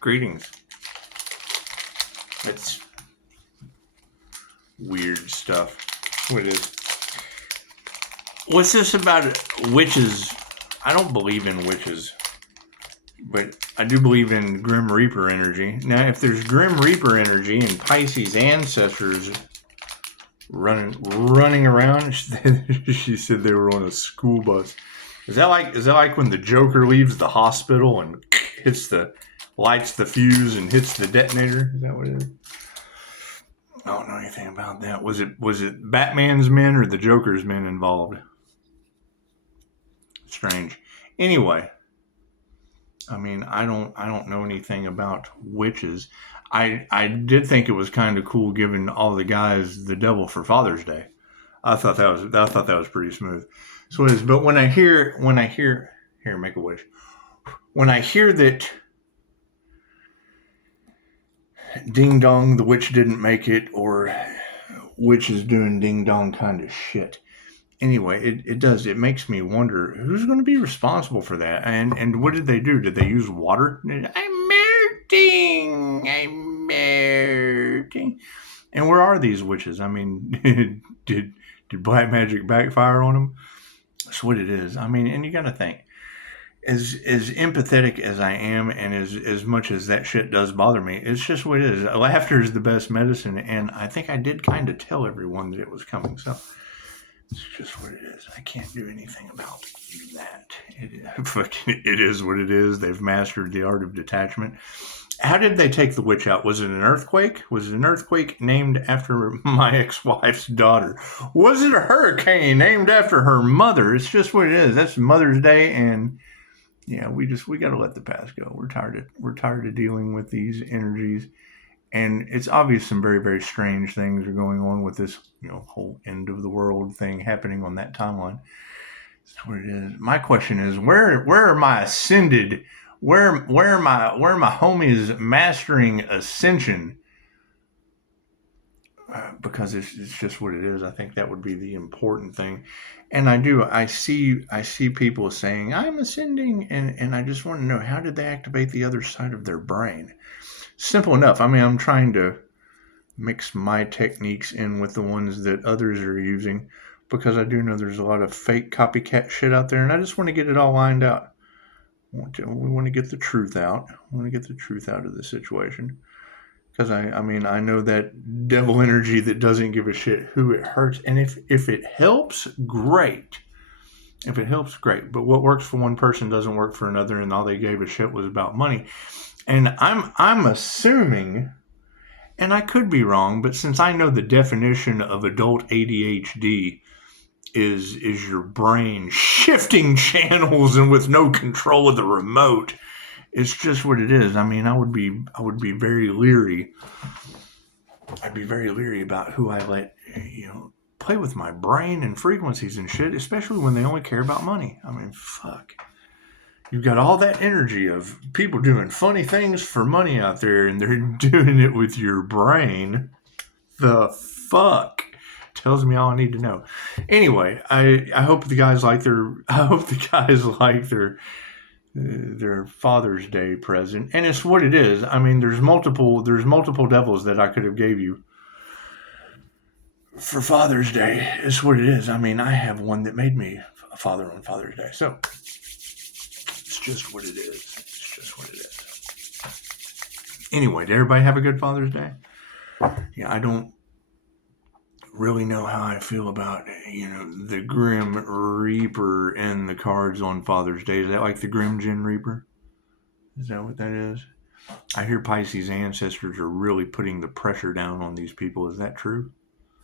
Greetings. It's weird stuff. What it is. What's this about witches? I don't believe in witches, but I do believe in Grim Reaper energy. Now, if there's Grim Reaper energy and Pisces ancestors running around, she said they were on a school bus. Is that like when the Joker leaves the hospital and lights the fuse and hits the detonator? Is that what it is? I don't know anything about that. Was it Batman's men or the Joker's men involved? Strange. Anyway, I mean, I don't know anything about witches. I did think it was kind of cool giving all the guys the devil for Father's Day. I thought that was pretty smooth. So it is. But when I hear here, make a wish. When I hear that ding dong, the witch didn't make it, or witch is doing ding dong kind of shit. Anyway, it makes me wonder who's going to be responsible for that, and what did they do? Did they use water? I'm melting. And where are these witches? I mean, did black magic backfire on them? That's what it is. I mean, and you got to think, as empathetic as I am, and as much as that shit does bother me, it's just what it is. Laughter is the best medicine, and I think I did kind of tell everyone that it was coming. So it's just what it is. I can't do anything about that. It is what it is. They've mastered the art of detachment. How did they take the witch out? Was it an earthquake? Was it an earthquake named after my ex-wife's daughter? Was it a hurricane named after her mother? It's just what it is. That's Mother's Day, and yeah, we got to let the past go. We're tired of dealing with these energies, and it's obvious some very, very strange things are going on with this, whole end of the world thing happening on that timeline. That's what it is. My question is, where are my ascended? Where are my homies mastering ascension? Because it's just what it is. I think that would be the important thing. And I see people saying, I'm ascending, and I just want to know, how did they activate the other side of their brain? Simple enough. I mean, I'm trying to mix my techniques in with the ones that others are using, because I do know there's a lot of fake copycat shit out there, and I just want to get it all lined out. We want to get the truth out. We want to get the truth out of the situation. Because I know that devil energy that doesn't give a shit who it hurts. And if it helps, great. If it helps, great. But what works for one person doesn't work for another, and all they gave a shit was about money. And I'm assuming, and I could be wrong, but since I know the definition of adult ADHD is your brain shifting channels and with no control of the remote, it's just what it is. I mean, I would be very leery. I'd be very leery about who I let, play with my brain and frequencies and shit, especially when they only care about money. I mean, fuck. You've got all that energy of people doing funny things for money out there, and they're doing it with your brain. The fuck? Tells me all I need to know. Anyway, I hope the guys like their Father's Day present, and it's what it is. I mean, there's multiple devils that I could have gave you for Father's Day. It's what it is. I mean, I have one that made me a father on Father's Day, so it's just what it is. It's just what it is. Anyway, did everybody have a good Father's Day? Yeah, I don't really know how I feel about, the Grim Reaper and the cards on Father's Day. Is that like the Grim Gin Reaper? Is that what that is? I hear Pisces ancestors are really putting the pressure down on these people. Is that true?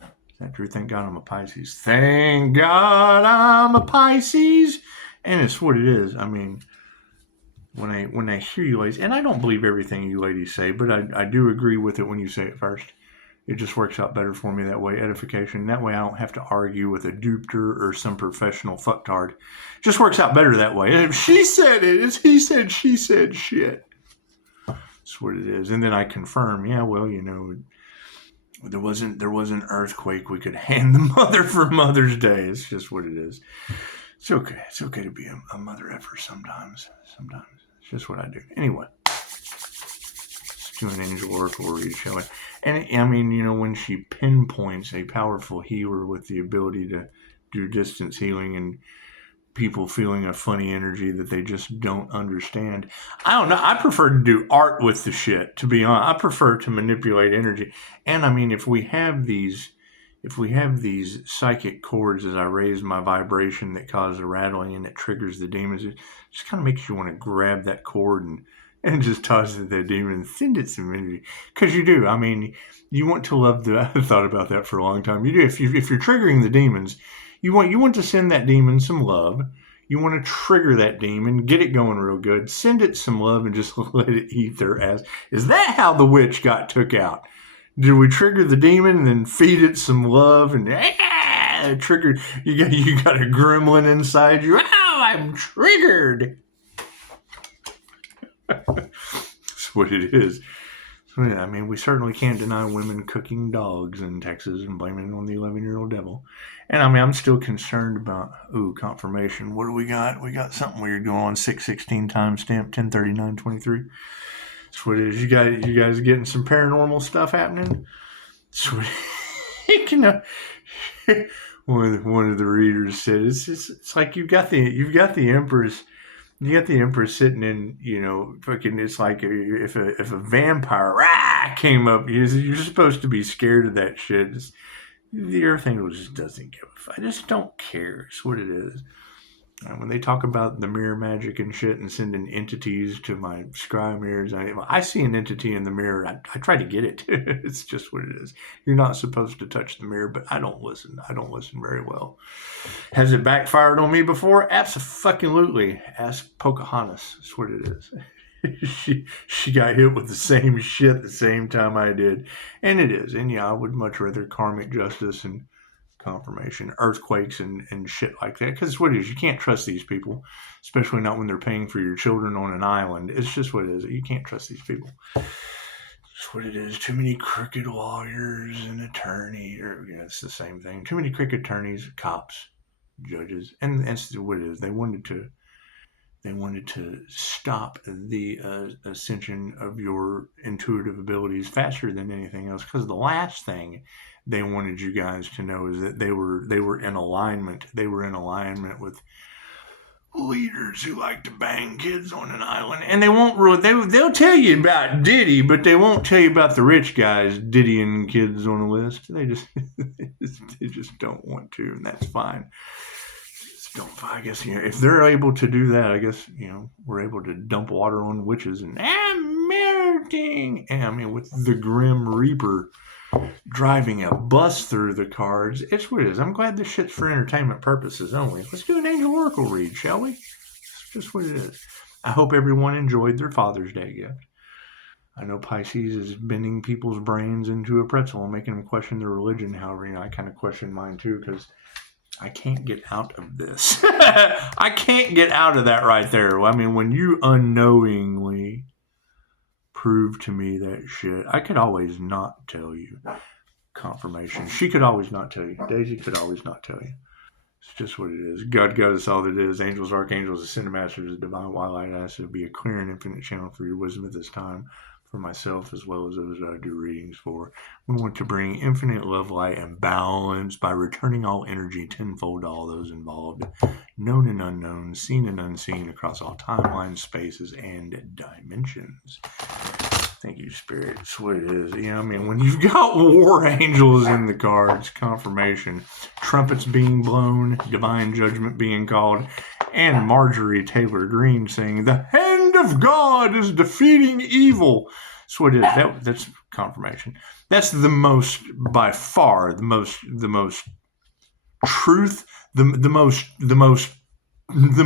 Is that true? Thank God I'm a Pisces. Thank God I'm a Pisces. And it's what it is. I mean, when I hear you ladies, and I don't believe everything you ladies say, but I do agree with it when you say it first. It just works out better for me that way. Edification. That way I don't have to argue with a dupter or some professional fucktard. Just works out better that way. If she said it, it's he said, she said shit. That's what it is. And then I confirm, yeah, well, there wasn't an earthquake we could hand the mother for Mother's Day. It's just what it is. It's okay. It's okay to be a mother effer sometimes. Sometimes. It's just what I do. Anyway. Let's do an angel oracle read, shall we? And I mean, you know, when she pinpoints a powerful healer with the ability to do distance healing and people feeling a funny energy that they just don't understand. I don't know. I prefer to do art with the shit, to be honest. I prefer to manipulate energy. And I mean, if we have these psychic chords as I raise my vibration that cause a rattling and that triggers the demons, it just kind of makes you want to grab that chord and just toss it at that demon and send it some energy. Because you do. I mean, you want to love the... I thought about that for a long time. You do. If you're triggering the demons, you want to send that demon some love. You want to trigger that demon, get it going real good, send it some love, and just let it eat their ass. Is that how the witch got took out? Did we trigger the demon and then feed it some love and triggered? You got a gremlin inside you. Oh, I'm triggered. That's what it is. I mean, we certainly can't deny women cooking dogs in Texas and blaming it on the 11-year-old devil. And I mean, I'm still concerned about, confirmation. What do we got? We got something weird going on. 616 timestamp 103923. That's what it is. You guys getting some paranormal stuff happening? That's what you know. One of the readers said it's like you've got the Empress. You got the Empress sitting in, fucking. It's like if a vampire came up, you're supposed to be scared of that shit. The Earth Angel just doesn't give a fuck. I just don't care. It's what it is. And when they talk about the mirror magic and shit and sending entities to my scry mirrors, I see an entity in the mirror. I try to get it. It's just what it is. You're not supposed to touch the mirror, but I don't listen. I don't listen very well. Has it backfired on me before? Absolutely. Ask Pocahontas. That's what it is. She got hit with the same shit the same time I did. And it is. And yeah, I would much rather karmic justice and confirmation, earthquakes and shit like that. Because it's what it is. You can't trust these people, especially not when they're paying for your children on an island. It's just what it is. You can't trust these people. It's what it is. Too many crooked lawyers and attorneys. It's the same thing. Too many crooked attorneys, cops, judges. And that's what it is. They wanted to stop the ascension of your intuitive abilities faster than anything else. Because the last thing they wanted you guys to know is that they were in alignment. They were in alignment with leaders who like to bang kids on an island. And they won't really, they'll tell you about Diddy, but they won't tell you about the rich guys diddying kids on a list. They just don't want to, and that's fine. I guess, if they're able to do that, I guess, we're able to dump water on witches and melting. And I mean, with the Grim Reaper driving a bus through the cards, it's what it is. I'm glad this shit's for entertainment purposes only. Let's do an angel oracle read, shall we? It's just what it is. I hope everyone enjoyed their Father's Day gift. I know Pisces is bending people's brains into a pretzel and making them question their religion. However, I kind of question mine too, because I can't get out of this. I can't get out of that right there. I mean, when you unknowingly prove to me that shit, I could always not tell you. Confirmation. She could always not tell you. Daisy could always not tell you. It's just what it is. God is all that it is. Angels, archangels, ascended masters, divine white light. I ask it to be a clear and infinite channel for your wisdom at this time, for myself as well as those I do readings for. We want to bring infinite love, light, and balance by returning all energy tenfold to all those involved, known and unknown, seen and unseen, across all timelines, spaces, and dimensions. Thank you, Spirit. That's what it is. When you've got war angels in the cards, confirmation, trumpets being blown, divine judgment being called, and Marjorie Taylor Greene saying, "The hand of God is defeating evil." That's what it is. That's confirmation. That's by far the most truth, the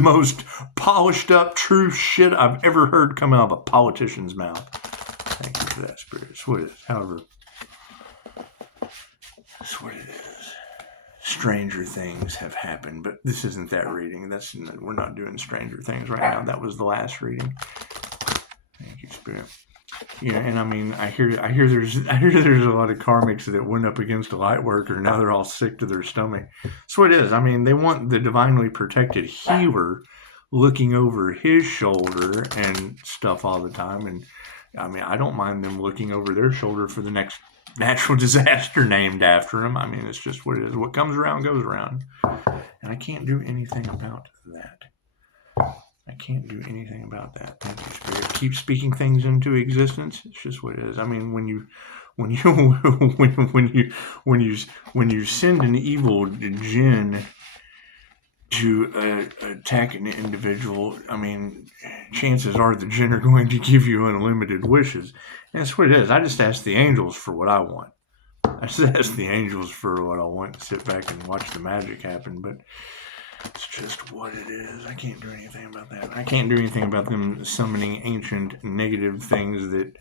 most polished up truth shit I've ever heard come out of a politician's mouth. Thank you for that, Spirit. That's what it is. However, that's what it is. Stranger things have happened, but this isn't that reading. We're not doing stranger things right now. That was the last reading. Thank you, Spirit. And I hear there's a lot of karmics that went up against a light worker. Now they're all sick to their stomach. That's what it is. They want the divinely protected healer looking over his shoulder and stuff all the time, and I mean, I don't mind them looking over their shoulder for the next natural disaster named after them. I mean, it's just what it is. What comes around goes around. And I can't do anything about that. I can't do anything about that. Thank you, Spirit. Keep speaking things into existence. It's just what it is. I mean, when you when you send an evil jinn to attack an individual, I mean, chances are the jinn are going to give you unlimited wishes. And that's what it is. I just ask the angels for what I want. I just ask the angels for what I want to sit back and watch the magic happen. But it's just what it is. I can't do anything about that. I can't do anything about them summoning ancient negative things that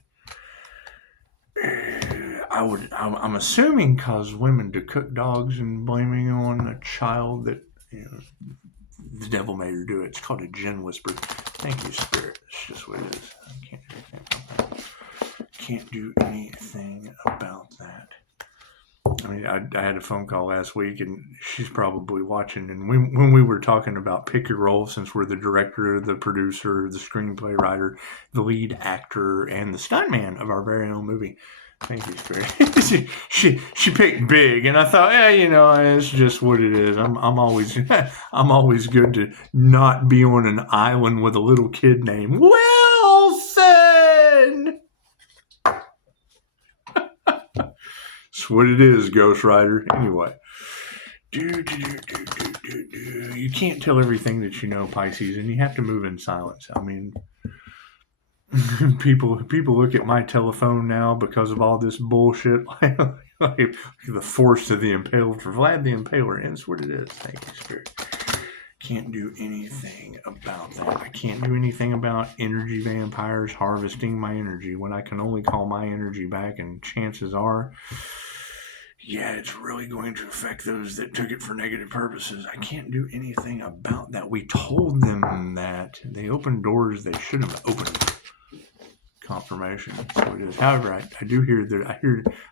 I'm assuming cause women to cook dogs and blaming on a child that, you know, the devil made her do it. It's called a jinn whisper. Thank you, Spirit. It's just what it is. I can't do anything about that. Can't do anything about that. I mean, I had a phone call last week, and she's probably watching. And when we were talking about pick your role, since we're the director, the producer, the screenplay writer, the lead actor, and the stuntman of our very own movie. Thank you, Spirit. she picked big, and I thought, yeah, you know, it's just what it is. I'm always good to not be on an island with a little kid named Wilson. That's what it is, Ghost Rider. Anyway. You can't tell everything that you know, Pisces, and you have to move in silence. I mean, people look at my telephone now because of all this bullshit, like the force of the impaled for Vlad the Impaler. And it's what it is. Thank you, Spirit. Can't do anything about that. I can't do anything about energy vampires harvesting my energy when I can only call my energy back, and chances are, yeah, it's really going to affect those that took it for negative purposes. I can't do anything about that. We told them that. They opened doors they shouldn't have opened. Confirmation. That's what it is. However, I do hear that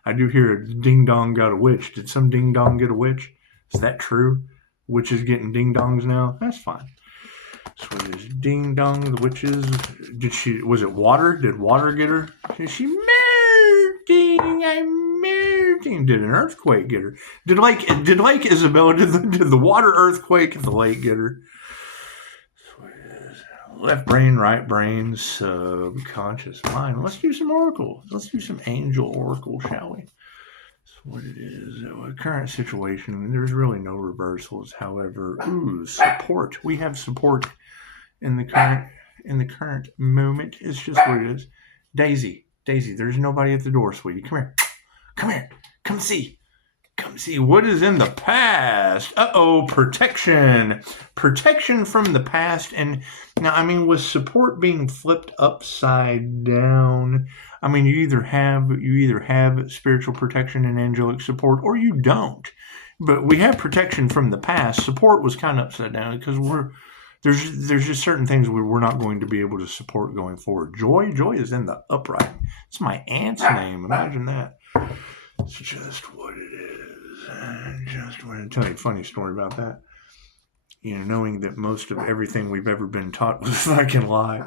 I do hear a ding dong got a witch. Did some ding dong get a witch? Is that true? Witches getting ding dongs now? That's fine. That's what it is. Ding dong, the witches. Was it water? Did water get her? Is she melting? I'm melting. Did an earthquake get her? Did Lake Isabella, did the water earthquake at the lake get her? That's what it is. Left brain, right brain, subconscious mind. Let's do some oracle. Let's do some angel oracle, shall we? That's what it is. Current situation, there's really no reversals. However, support. We have support in the current moment. It's just what it is. Daisy, there's nobody at the door, sweetie. Come here. Come see what is in the past. Protection from the past. And now, I mean, with support being flipped upside down, I mean, you either have spiritual protection and angelic support, or you don't. But we have protection from the past. Support was kind of upside down because there's just certain things we're not going to be able to support going forward. Joy is in the upright. It's my aunt's name. Imagine that. It's just what it is. I just want to tell you a funny story about that. You know, knowing that most of everything we've ever been taught was a fucking lie.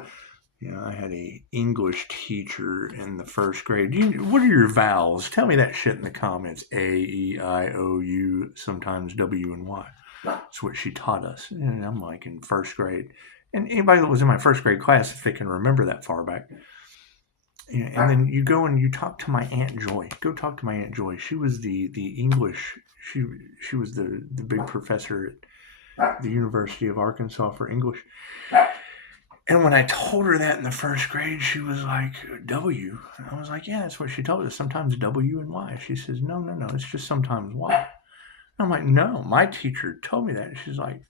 You know, I had a English teacher in the first grade. What are your vowels? Tell me that shit in the comments. A, E, I, O, U, sometimes W and Y. That's what she taught us. And I'm like in first grade. And anybody that was in my first grade class, if they can remember that far back. You know, and then you go and you talk to my Aunt Joy. Go talk to my Aunt Joy. She was the English. She was the big professor at the University of Arkansas for English. And when I told her that in the first grade, she was like, W. And I was like, yeah, that's what she told us. Sometimes W and Y. She says, no. It's just sometimes Y. And I'm like, no, my teacher told me that. And she's like,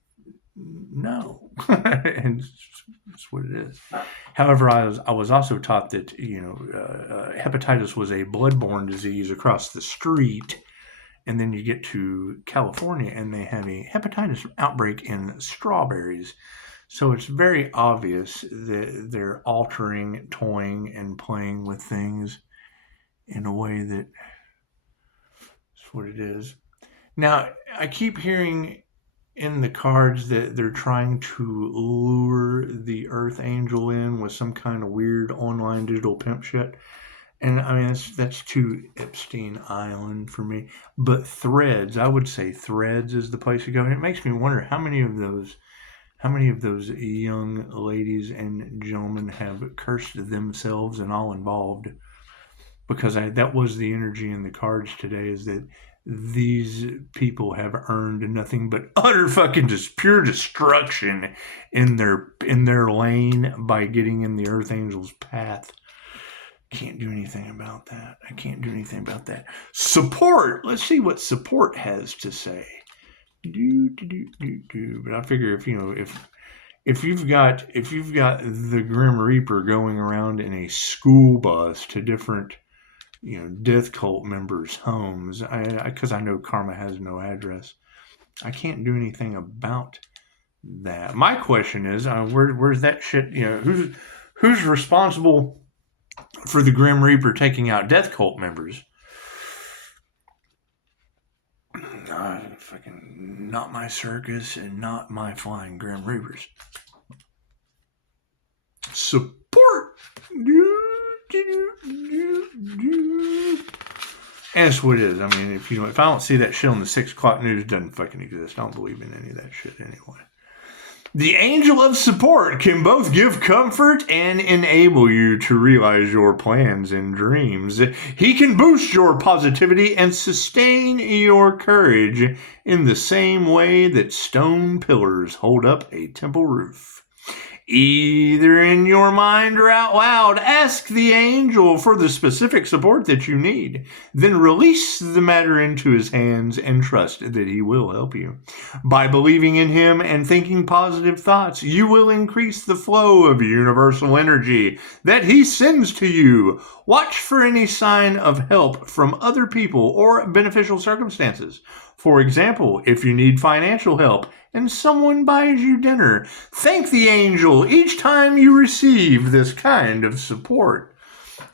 no. And that's what it is. However, I was also taught that, you know, hepatitis was a bloodborne disease across the street. And then you get to California and they have a hepatitis outbreak in strawberries. So it's very obvious that they're altering, toying, and playing with things in a way that's what it is. Now, I keep hearing in the cards that they're trying to lure the Earth Angel in with some kind of weird online digital pimp shit. And I mean, that's too Epstein Island for me. But Threads, I would say Threads is the place to go. And it makes me wonder how many of those young ladies and gentlemen have cursed themselves and all involved. Because that was the energy in the cards today, is that these people have earned nothing but utter fucking just pure destruction in their lane by getting in the Earth Angel's path. Can't do anything about that. I can't do anything about that. Support. Let's see what support has to say. But I figure if you've got the Grim Reaper going around in a school bus to different death cult members' homes, because I know karma has no address, I can't do anything about that. My question is, where's that shit? Who's responsible for the Grim Reaper taking out death cult members? Fucking not my circus and not my flying Grim Reapers. Support. And that's what it is. I mean, if I don't see that shit on the 6 o'clock news, it doesn't fucking exist. I don't believe in any of that shit anyway. The angel of support can both give comfort and enable you to realize your plans and dreams. He can boost your positivity and sustain your courage in the same way that stone pillars hold up a temple roof. Either in your mind or out loud, ask the angel for the specific support that you need. Then release the matter into his hands and trust that he will help you. By believing in him and thinking positive thoughts, you will increase the flow of universal energy that he sends to you. Watch for any sign of help from other people or beneficial circumstances. For example, if you need financial help and someone buys you dinner, thank the angel each time you receive this kind of support.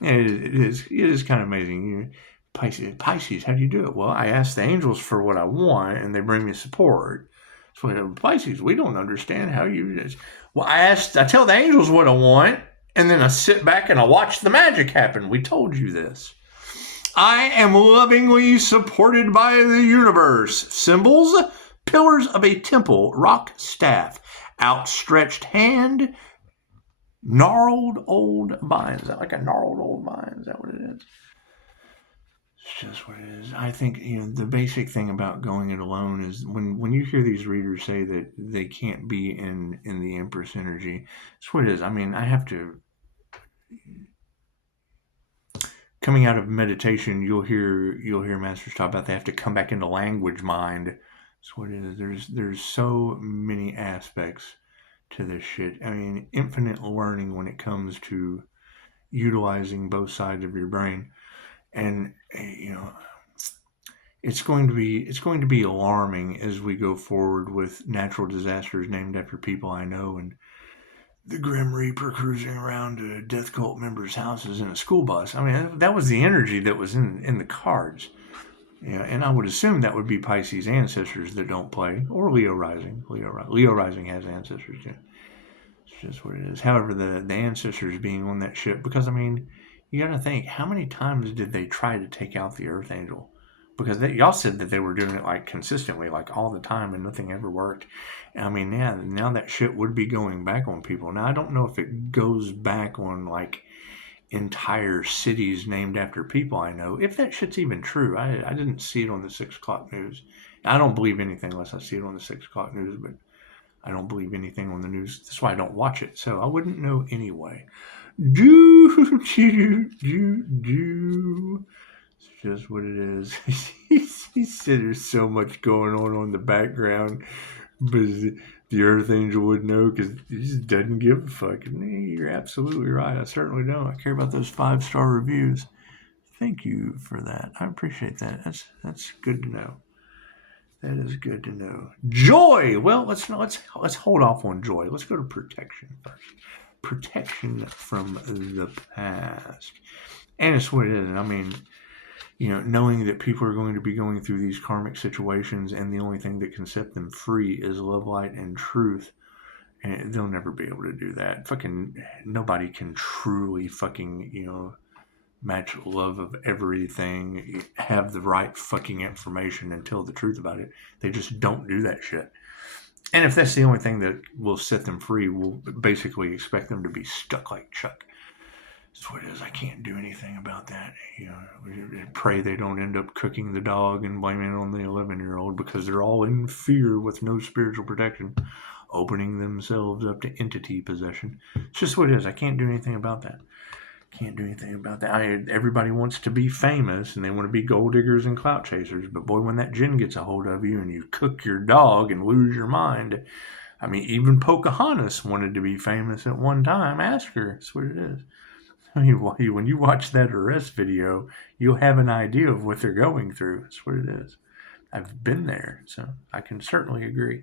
It is kind of amazing. Pisces, how do you do it? Well, I ask the angels for what I want, and they bring me support. So Pisces, we don't understand how you do this. Well, I tell the angels what I want, and then I sit back and I watch the magic happen. We told you this. I am lovingly supported by the universe. Symbols: pillars of a temple, rock staff, outstretched hand, gnarled old vine. Is that like a gnarled old vine? Is that what it is? It's just what it is. I think the basic thing about going it alone is when you hear these readers say that they can't be in the Empress energy, that's what it is. I mean, I have to. Coming out of meditation, you'll hear masters talk about they have to come back into language mind. That's what it is. There's so many aspects to this shit. I mean, infinite learning when it comes to utilizing both sides of your brain, and it's going to be alarming as we go forward with natural disasters named after people I know, and the Grim Reaper cruising around to death cult members' houses in a school bus. I mean, that was the energy that was in the cards. And I would assume that would be Pisces ancestors that don't play, or Leo rising. Leo rising has ancestors too. It's just what it is. However, the ancestors being on that ship, because I mean, you got to think, how many times did they try to take out the Earth Angel? Because y'all said that they were doing it like consistently, like all the time, and nothing ever worked. I mean, now that shit would be going back on people. Now, I don't know if it goes back on like entire cities named after people I know. If that shit's even true, I didn't see it on the 6 o'clock news. I don't believe anything unless I see it on the 6 o'clock news, but I don't believe anything on the news. That's why I don't watch it. So I wouldn't know anyway. It's just what it is. He said there's so much going on the background, but the Earth Angel would know because he just doesn't give a fuck. And you're absolutely right. I certainly don't. I care about those 5-star reviews. Thank you for that. I appreciate that. That's good to know. That is good to know. Joy. Well, let's hold off on joy. Let's go to protection first. Protection from the past, and it's what it is. I mean, knowing that people are going to be going through these karmic situations, and the only thing that can set them free is love, light, and truth. And they'll never be able to do that. Fucking nobody can truly fucking, match love of everything, have the right fucking information, and tell the truth about it. They just don't do that shit. And if that's the only thing that will set them free, we'll basically expect them to be stuck like Chuck. That's what it is. I can't do anything about that. Pray they don't end up cooking the dog and blaming it on the 11-year-old because they're all in fear with no spiritual protection, opening themselves up to entity possession. It's just what it is. I can't do anything about that. Can't do anything about that. Everybody wants to be famous and they want to be gold diggers and clout chasers. But boy, when that jinn gets a hold of you and you cook your dog and lose your mind, I mean, even Pocahontas wanted to be famous at one time. Ask her. That's what it is. I mean, when you watch that arrest video, you'll have an idea of what they're going through. That's what it is. I've been there, so I can certainly agree.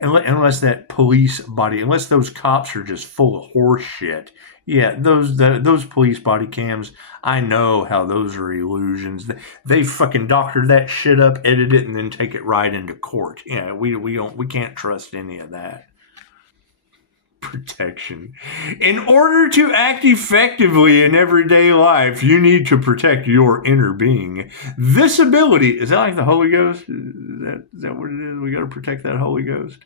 Unless that police body, unless those cops are just full of horse shit. Yeah, those police body cams, I know how those are illusions. They fucking doctor that shit up, edit it, and then take it right into court. Yeah, we can't trust any of that. Protection. In order to act effectively in everyday life, you need to protect your inner being. This ability, is that like the Holy Ghost? Is that what it is? We got to protect that Holy Ghost.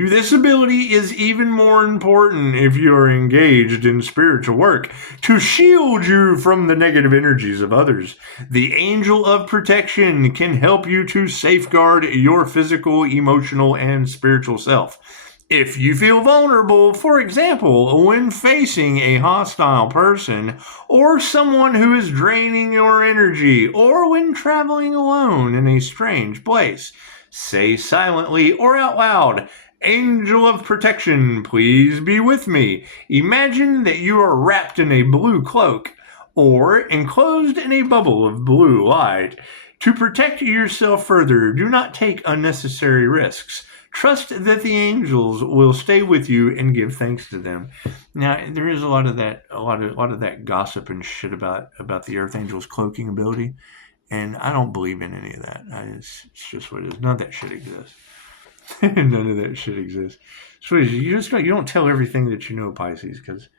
This ability is even more important if you are engaged in spiritual work to shield you from the negative energies of others. The angel of protection can help you to safeguard your physical, emotional, and spiritual self. If you feel vulnerable, for example, when facing a hostile person or someone who is draining your energy, or when traveling alone in a strange place, say silently or out loud, "Angel of protection, please be with me." Imagine that you are wrapped in a blue cloak or enclosed in a bubble of blue light. To protect yourself further, do not take unnecessary risks. Trust that the angels will stay with you and give thanks to them. Now, there is a lot of that gossip and shit about the Earth Angel's cloaking ability. And I don't believe in any of that. It's just what it is. None of that shit exists. None of that shit exists. So you don't tell everything that you know, Pisces, because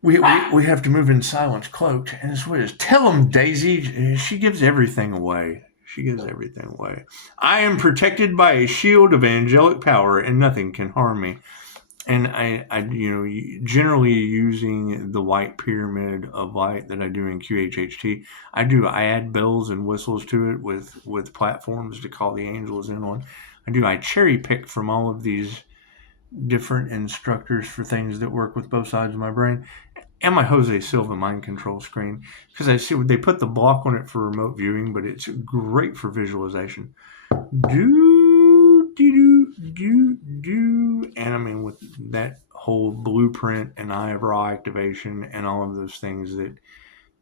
we have to move in silence, cloaked. And it's what it is. Tell them, Daisy. She gives everything away. She gives everything away. I am protected by a shield of angelic power, and nothing can harm me. And I generally using the white pyramid of light that I do in QHHT, I add bells and whistles to it with platforms to call the angels in on. I cherry pick from all of these different instructors for things that work with both sides of my brain, and my Jose Silva mind control screen, because I see they put the block on it for remote viewing, but it's great for visualization. And I mean, with that whole blueprint and eye of raw activation and all of those things that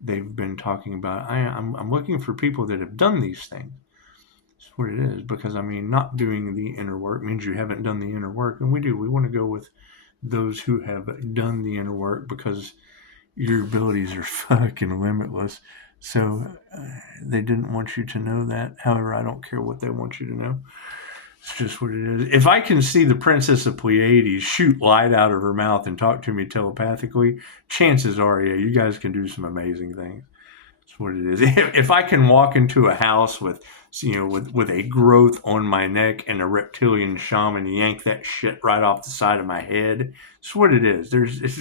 they've been talking about, I'm looking for people that have done these things. That's what it is, because I mean, not doing the inner work means you haven't done the inner work, and we want to go with those who have done the inner work, because your abilities are fucking limitless. So they didn't want you to know that. However, I don't care what they want you to know. It's just what it is. If I can see the Princess of Pleiades shoot light out of her mouth and talk to me telepathically, chances are, yeah, you guys can do some amazing things. That's what it is. If I can walk into a house with a growth on my neck and a reptilian shaman yank that shit right off the side of my head, that's what it is. It's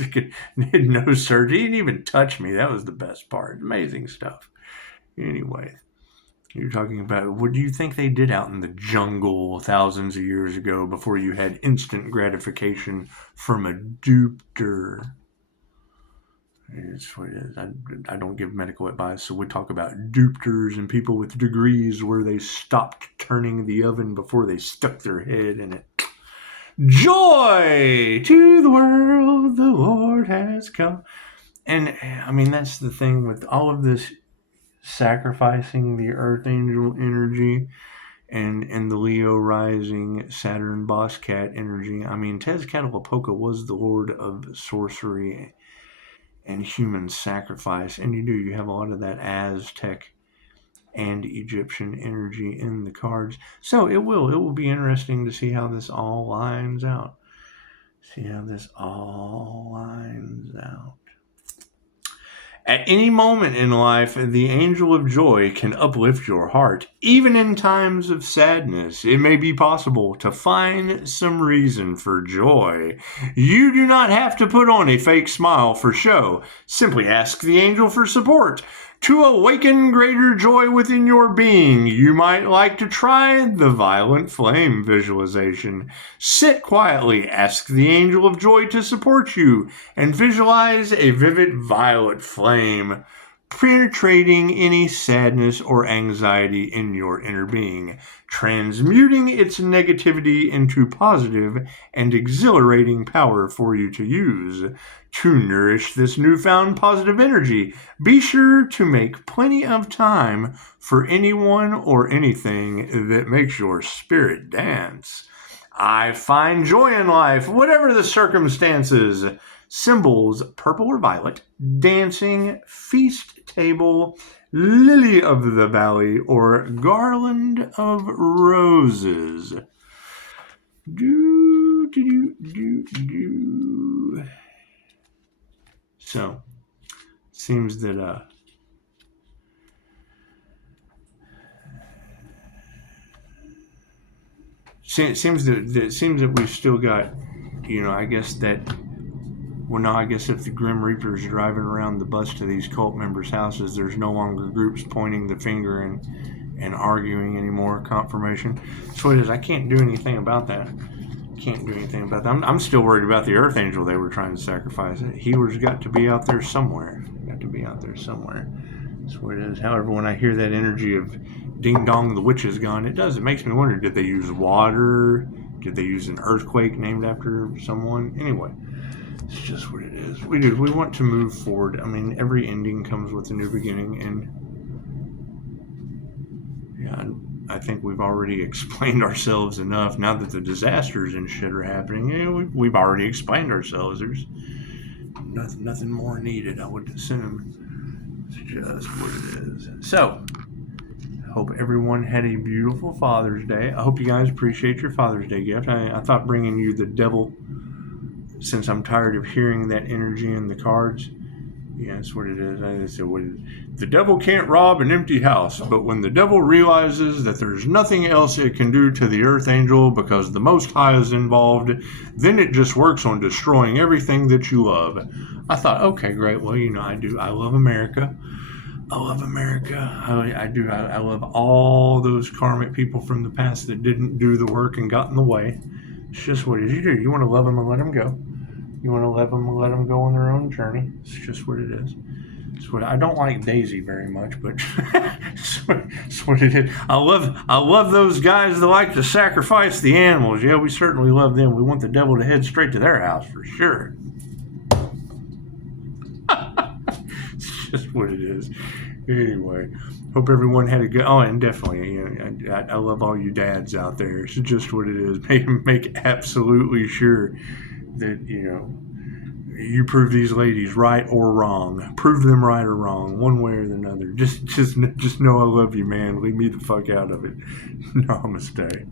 no surgery. He didn't even touch me. That was the best part. Amazing stuff. Anyway. You're talking about, what do you think they did out in the jungle thousands of years ago before you had instant gratification from a dupter? It's what it is. I don't give medical advice, so we talk about dupters and people with degrees where they stopped turning the oven before they stuck their head in it. Joy to the world, the Lord has come. And I mean, that's the thing with all of this sacrificing the Earth Angel energy and the Leo rising Saturn boss cat energy. I mean, Tezcatlipoca was the lord of sorcery and human sacrifice. And you have a lot of that Aztec and Egyptian energy in the cards. So it will be interesting to see how this all lines out. At any moment in life, the angel of joy can uplift your heart. Even in times of sadness, it may be possible to find some reason for joy. You do not have to put on a fake smile for show. Simply ask the angel for support. To awaken greater joy within your being, you might like to try the Violent Flame visualization. Sit quietly, ask the angel of joy to support you, and visualize a vivid violet flame penetrating any sadness or anxiety in your inner being, transmuting its negativity into positive and exhilarating power for you to use. To nourish this newfound positive energy, be sure to make plenty of time for anyone or anything that makes your spirit dance. I find joy in life, whatever the circumstances. Symbols: purple or violet, dancing, feast table, lily of the valley, or garland of roses. So, seems that seems that we've still got, I guess that. Well, no, I guess if the Grim Reaper's driving around the bus to these cult members' houses, there's no longer groups pointing the finger and arguing anymore. Confirmation. So it is. I can't do anything about that. I'm still worried about the Earth Angel they were trying to sacrifice. Healer's got to be out there somewhere. That's what it is. However, when I hear that energy of ding dong, the witch is gone, it makes me wonder, did they use water? Did they use an earthquake named after someone? Anyway. It's just what it is. We want to move forward. I mean, every ending comes with a new beginning, and I think we've already explained ourselves enough. Now that the disasters and shit are happening, we've already explained ourselves. There's nothing more needed, I would assume. It's just what it is. So, I hope everyone had a beautiful Father's Day. I hope you guys appreciate your Father's Day gift. I thought bringing you the devil, since I'm tired of hearing that energy in the cards. Yeah, that's what it is. The devil can't rob an empty house, but when the devil realizes that there's nothing else it can do to the Earth Angel because the Most High is involved, then it just works on destroying everything that you love. I thought, okay, great. Well, I do. I love America. I do. I love all those karmic people from the past that didn't do the work and got in the way. It's just what it is. You do. You want to love them and let them go. You want to love them and let them go on their own journey. It's just what it is. I don't like Daisy very much, but it's what it is. I love those guys that like to sacrifice the animals. Yeah, we certainly love them. We want the devil to head straight to their house for sure. It's just what it is. Anyway, hope everyone had a good. Oh, and definitely, I love all you dads out there. It's just what it is. Make absolutely sure that you prove these ladies right or wrong. Prove them right or wrong, one way or another. Just know I love you, man. Leave me the fuck out of it. Namaste.